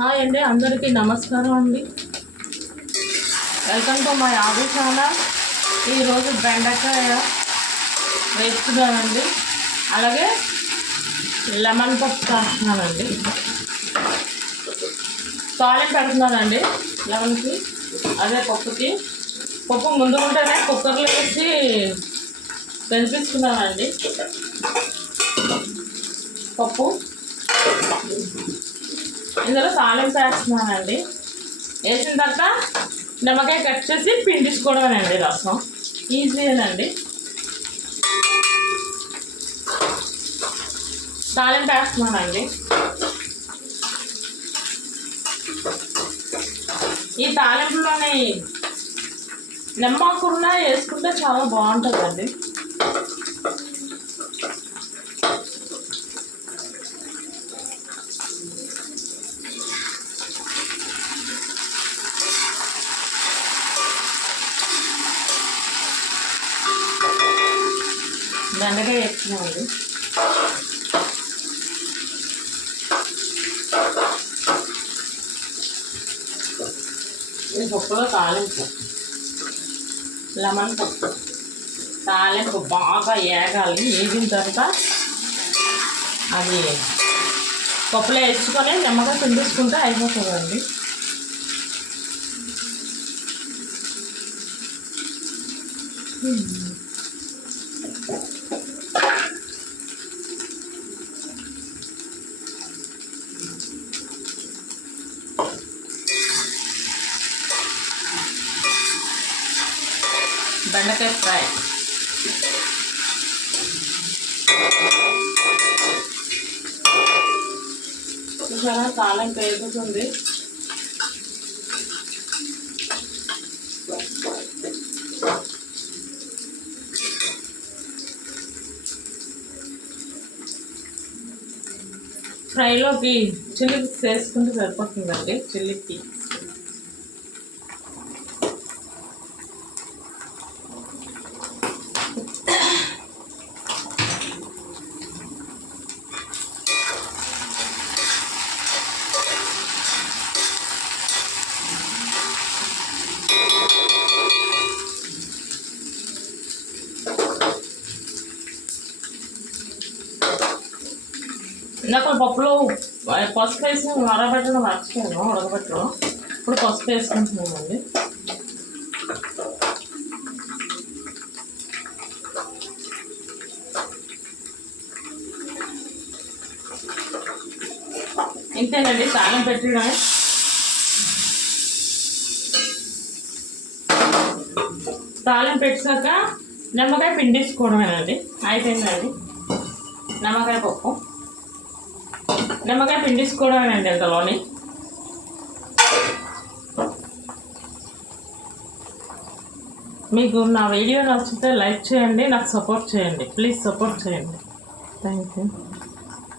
Hi అండి, అందరికీ నమస్కారం అండి. వెల్కమ్ టు మై ఆది ఛానల్. ఈరోజు బెండకాయ వేస్తున్నానండి, అలాగే లెమన్ పప్పు చేస్తున్నానండి. తాలింపు పెడుతున్నానండి లెమన్కి, అదే పప్పుకి. పప్పు ముందు ఉంటేనే కుక్కర్లో వేసి కనిపిస్తున్నానండి. పప్పు ఇందులో తాలింపు వేస్తున్నానండి. వేసిన తర్వాత నిమ్మకాయ కట్ చేసి పిండించుకోవడమేనండి. రసం ఈజీనండి. తాలింపు వేస్తున్నానండి. ఈ తాలింపులోని నిమ్మకున్న వేసుకుంటే చాలా బాగుంటుందండి. బెండకాయ వేస్తున్నామండి. ఈ పప్పులో తాలింపు, లెమన్ పప్పు తాలింపు బాగా ఏగాలి. వేగిన తర్వాత అది పప్పులో వేసుకొని నిమ్మకాయ పిండేసుకుంటే అయిపోతుందండి. బెండకాయ ఫ్రై చాలా తాలింపు వేగుతుంది. ఫ్రైలోకి చిల్లీ వేసుకుంటే సరిపోతుందండి. చిల్లీకి ఇందాక పప్పులో పసుపు వేసి ఉడకబెట్టడం మర్చిపోయాను. ఉడకబెట్టడం ఇప్పుడు పసుపు వేసుకుంటున్నామండి. ఇంతేనండి తాళం పెట్టడం. తాళం పెట్టాక నిమ్మకాయ పిండేసుకోవడమేనండి. అయిపోయిందండి. నిమ్మకాయ పప్పు నిమ్మకాయ పిండేసుకోవడమేనండి. ఇంతలోని మీకు నా వీడియో నచ్చితే లైక్ చేయండి, నాకు సపోర్ట్ చేయండి. ప్లీజ్ సపోర్ట్ చేయండి. Thank you.